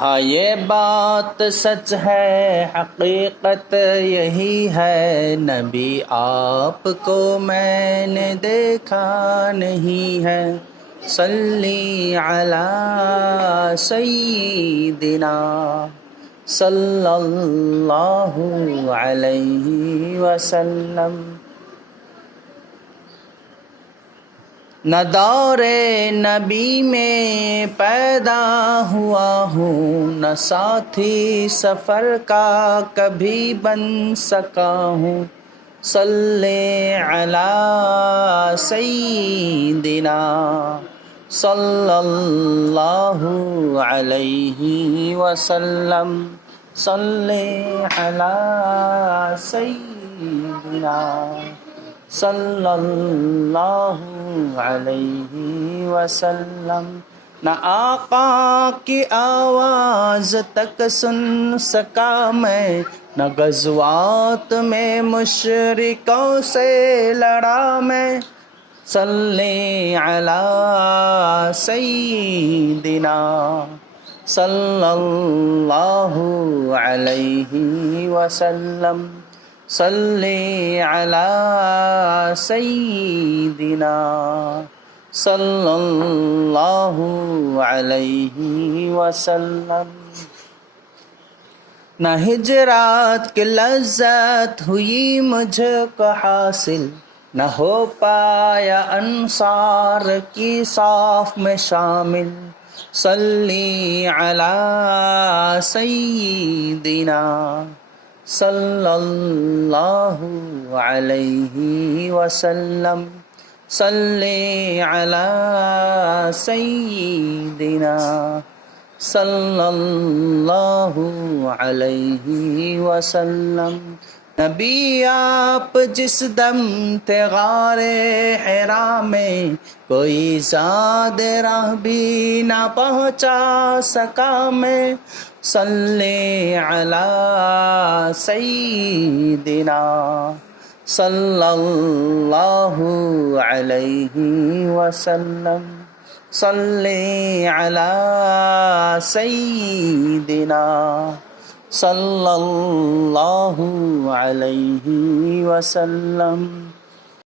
ہاں یہ بات سچ ہے، حقیقت یہی ہے، نبی آپ کو میں نے دیکھا نہیں ہے۔ صلی علی سیدنا صلی اللہ علیہ وسلم۔ نہ دور نبی میں پیدا ہوا ہوں، نہ ساتھی سفر کا کبھی بن سکا ہوں۔ صلی علی سیدنا صلی اللہ علیہ وسلم۔ صلی علی سیدنا صلی اللہ علیہ وسلم۔ نہ آقا کی آواز تک سن سکا میں، نہ غزوات میں مشرکوں سے لڑا میں۔ صلی علی سیدنا صلی اللہ علیہ وسلم۔ صلی علی سیدنا صلی اللہ علیہ وسلم۔ نہ ہجرات کی لذت ہوئی مجھ کو حاصل، نہ ہو پایا انصار کی صاف میں شامل۔ صلی علی سیدنا صلی اللہ علیہ وسلم۔ صلی علی سیدنا صلی اللہ علیہ وسلم۔ نبی آپ جس دم تھے غار حرا میں، کوئی زاد راہ بھی نہ پہنچا سکا میں۔ صلی علی سیدنا صلی اللہ علیہ وسلم۔ صلی علی سیدنا صلی اللہ علیہ وسلم۔